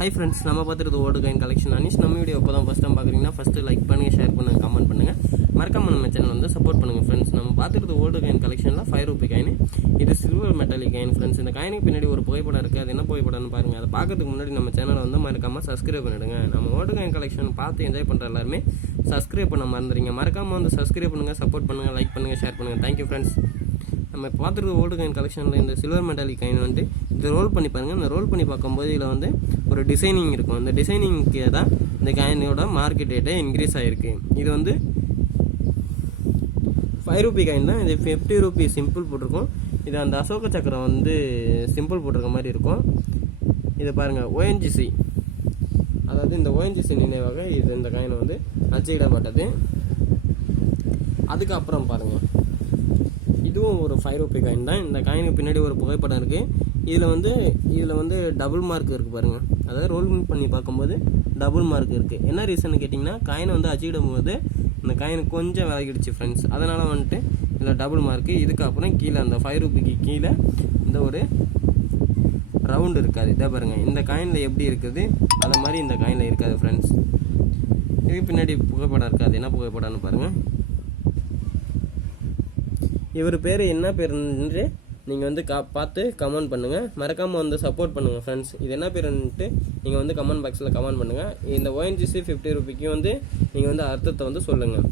Hi friends, நம்ம பார்த்துருது old coin collection Anish. நம்ம video இப்போ தான் ஃபஸ்ட் டைம் பார்க்குறீங்கன்னா ஃபஸ்ட்டு லைக் பண்ணுங்கள், ஷேர் பண்ணுங்கள், கமெண்ட் பண்ணுங்கள். மறக்காம நம்ம சேனல் வந்து சப்போர்ட் பண்ணுங்கள் ஃப்ரெண்ட்ஸ். நம்ம பார்த்துருது ஓல்டு காயின் கலெக்ஷனில் 5 ரூபி காயின். இது சில்வர் மெட்டாலிக் காயின் ஃப்ரெண்ட்ஸ். இந்த காயினுக்கு பின்னாடி ஒரு புகைப்படம் இருக்குது. அது என்ன புகைப்படம்னு பாருங்கள். அதை பார்க்கறதுக்கு முன்னாடி நம்ம சேனலை வந்து மறக்காமல் சப்ஸ்கிரைப் பண்ணிவிடுங்க. நம்ம ஓல்டு காயின் கலெக்ஷன் பார்த்து என்ஜாய் பண்ணுற எல்லாருமே சப்ஸ்கிரைப் பண்ண மறந்துடுங்க. மறக்காமல் வந்து சப்ஸ்கிரைப் பண்ணுங்கள், சப்போர்ட் பண்ணுங்கள், லைக் பண்ணுங்கள், ஷேர் பண்ணுங்கள். Thank you friends. நம்ம பார்த்துருக்க ஓல்டு காயின் கலெக்ஷனில் இந்த சில்வர் மெட்டாலிக் காயின் வந்து இது ரோல் பண்ணி பாருங்கள். இந்த ரோல் பண்ணி பார்க்கும்போது இதில் வந்து ஒரு டிசைனிங் இருக்கும். இந்த டிசைனிங்க்கு தான் இந்த காயினோட மார்க்கெட் ரேட்டே இன்க்ரீஸ் ஆகிருக்கு. இது வந்து 5 ரூபி காயின் தான். இது 50 ரூபி சிம்பிள் போட்டிருக்கும். இது அந்த அசோக சக்கரம் வந்து சிம்பிள் போட்டிருக்க மாதிரி இருக்கும். இதை பாருங்கள், ஓஎன்ஜிசி, அதாவது இந்த ஓஎன்ஜிசி நினைவாக இது இந்த காயினை வந்து அச்சிடப்பட்டது. அதுக்கப்புறம் பாருங்கள், இதுவும் ஒரு 5 ரூபி காயின் தான். இந்த காயினுக்கு பின்னாடி ஒரு புகைப்படம் இருக்குது. இதில் வந்து டபுள் மார்க் இருக்குது பாருங்கள். அதாவது ரோல் பண்ணி பார்க்கும்போது டபுள் மார்க் இருக்குது. என்ன ரீசன் கேட்டிங்கன்னா, காயினை வந்து அச்சிடும் போது இந்த காயின் கொஞ்சம் விலகிடுச்சு ஃப்ரெண்ட்ஸ். அதனால் வந்துட்டு இதில் டபுள் மார்க்கு. இதுக்கப்புறம் கீழே அந்த 5 ரூபிக்கு கீழே இந்த ஒரு ரவுண்டு இருக்காது. இதை பாருங்கள், இந்த காயினில் எப்படி இருக்குது அது மாதிரி இந்த காயினில் இருக்காது ஃப்ரெண்ட்ஸ். இதுக்கு பின்னாடி புகைப்படம் இருக்காது. என்ன புகைப்படம்னு பாருங்கள். இவர் பேர் என்ன பேருன்னு நீங்கள் வந்து பார்த்து கமெண்ட் பண்ணுங்கள். மறக்காமல் வந்து சப்போர்ட் பண்ணுங்கள் ஃப்ரெண்ட்ஸ். இது என்ன பேருன்ட்டு நீங்கள் வந்து கமெண்ட் பாக்ஸில் கமெண்ட் பண்ணுங்கள். இந்த ஓஎன்ஜிசி 50 ரூபிக்கு வந்து நீங்கள் வந்து அர்த்தத்தை வந்து சொல்லுங்கள்.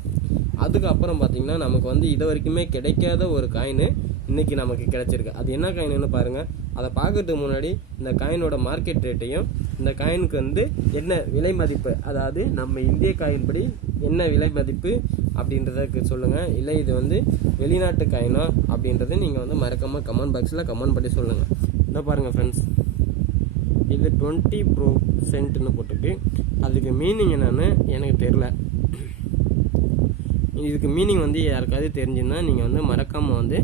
அதுக்கப்புறம் பார்த்தீங்கன்னா, நமக்கு வந்து இது வரைக்குமே கிடைக்காத ஒரு காயின் இன்றைக்கி நமக்கு கிடைச்சிருக்கு. அது என்ன காயின்னு பாருங்கள். அதை பார்க்கறதுக்கு முன்னாடி இந்த காயினோட மார்க்கெட் ரேட்டையும் இந்த காயினுக்கு வந்து என்ன விலை மதிப்பு, அதாவது நம்ம இந்திய காயின் படி என்ன விலை மதிப்பு அப்படின்றதுக்கு சொல்லுங்கள். இல்லை இது வந்து வெளிநாட்டு காயினா அப்படின்றது நீங்கள் வந்து மறக்காமல் கமெண்ட் பாக்ஸில் கமெண்ட் பண்ணி சொல்லுங்கள். இதை பாருங்கள் ஃப்ரெண்ட்ஸ், இது 20% போட்டுட்டு அதுக்கு மீனிங் என்னன்னு எனக்கு தெரில. இதுக்கு மீனிங் வந்து யாருக்காவது தெரிஞ்சுன்னா நீங்கள் வந்து மறக்காமல் வந்து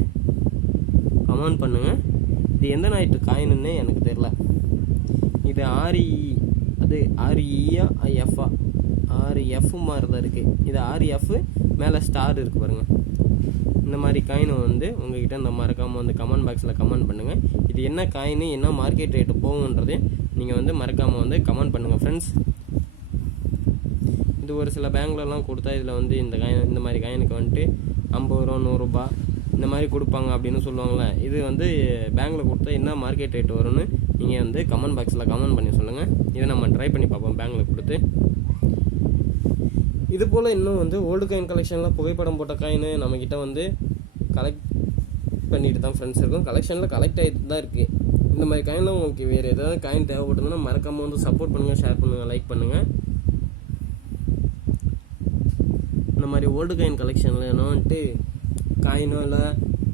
கமெண்ட் பண்ணுங்கள். இது எந்த நாட்டு காயின்னு எனக்கு தெரில. இது அது REA IFA 6F மாதிரி தான் இருக்குது. இது 6F மேலே ஸ்டார் இருக்குது பாருங்கள். இந்த மாதிரி காயின் வந்து உங்கள்கிட்ட இந்த மறக்காமல் வந்து கமெண்ட் பாக்ஸில் கமெண்ட் பண்ணுங்கள். இது என்ன காயின், என்ன மார்க்கெட் ரேட்டு போகுன்றது நீங்கள் வந்து மறக்காமல் வந்து கமெண்ட் பண்ணுங்கள் ஃப்ரெண்ட்ஸ். இது ஒரு சில பேங்க்லலாம் கொடுத்தா இதில் வந்து இந்த மாதிரி காயினுக்கு வந்துட்டு 50 ரூபா 100 ரூபா இந்த மாதிரி கொடுப்பாங்க அப்படின்னு சொல்லுவாங்களே. இது வந்து பேங்க்கில் கொடுத்தா என்ன மார்க்கெட் ரேட் வரும்னு நீங்கள் வந்து கமெண்ட் பாக்ஸில் கமெண்ட் பண்ணி சொல்லுங்கள். இதை நம்ம ட்ரை பண்ணி பார்ப்போம் பேங்க்கில் கொடுத்து. இது போல் இன்னும் வந்து ஓல்டு காயின் கலெக்ஷனில் புகைப்படம் போட்ட காயின் நம்மக்கிட்ட வந்து கலெக்ட் பண்ணிட்டு தான் ஃப்ரெண்ட்ஸ் இருக்கும். கலெக்ஷனில் கலெக்ட் ஆகிட்டு தான் இருக்குது. இந்த மாதிரி காயினில் உங்களுக்கு வேறு ஏதாவது காயின் தேவைப்பட்டதுன்னா மறக்காமல் வந்து சப்போர்ட் பண்ணுங்கள், ஷேர் பண்ணுங்கள், லைக் பண்ணுங்கள். இந்த மாதிரி ஓல்டு காயின் கலெக்ஷனில் என்ன வந்துட்டு காயினோ இல்லை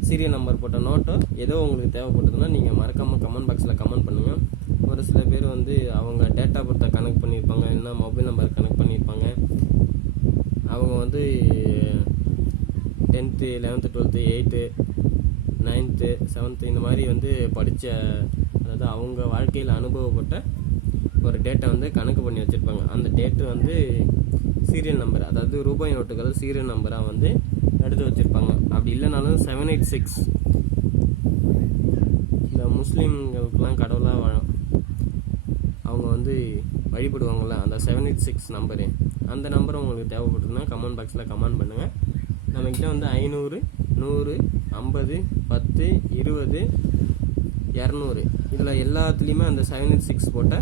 சீரியல் நம்பர் போட்ட நோட்டோ ஏதோ உங்களுக்கு தேவைப்பட்டதுன்னா நீங்கள் மறக்காமல் கமெண்ட் பாக்ஸில் கமெண்ட் பண்ணுங்கள். ஒரு சில பேர் வந்து அவங்க டேட்டா பர்த்தை கனெக்ட் பண்ணியிருப்பாங்க, இல்லைன்னா மொபைல் நம்பர் கனெக்ட் பண்ணியிருப்பாங்க. அவங்க வந்து 10th 11th 12th 8th 9th 7th இந்த மாதிரி வந்து படித்த, அதாவது அவங்க வாழ்க்கையில் அனுபவப்பட்ட ஒரு டேட்டை வந்து கணக்கு பண்ணி வச்சுருப்பாங்க. அந்த டேட்டு வந்து சீரியல் நம்பர், அதாவது ரூபாய் நோட்டுகள் சீரியல் நம்பராக வந்து எடுத்து வச்சுருப்பாங்க. அப்படி இல்லைனாலும் 786 இந்த முஸ்லீம்களுக்கெல்லாம் கடவுளாக அவங்க வந்து வழிபடுவாங்கள்ல, அந்த 786 நம்பரு, அந்த நம்பர் உங்களுக்கு தேவைப்படுதுன்னா கமெண்ட் பாக்ஸில் கமெண்ட் பண்ணுங்கள். நம்மக்கிட்ட வந்து 500 100 50 10 20 200 இதில் எல்லாத்துலேயுமே அந்த 786 போட்ட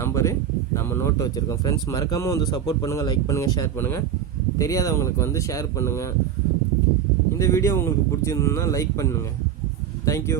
நம்பரு நம்ம நோட்டை வச்சுருக்கோம் ஃப்ரெண்ட்ஸ். மறக்காமல் வந்து சப்போர்ட் பண்ணுங்கள், லைக் பண்ணுங்கள், ஷேர் பண்ணுங்கள். தெரியாதவங்களுக்கு வந்து ஷேர் பண்ணுங்கள். இந்த வீடியோ உங்களுக்கு பிடிச்சிருந்ததுன்னா லைக் பண்ணுங்கள். தேங்க்யூ.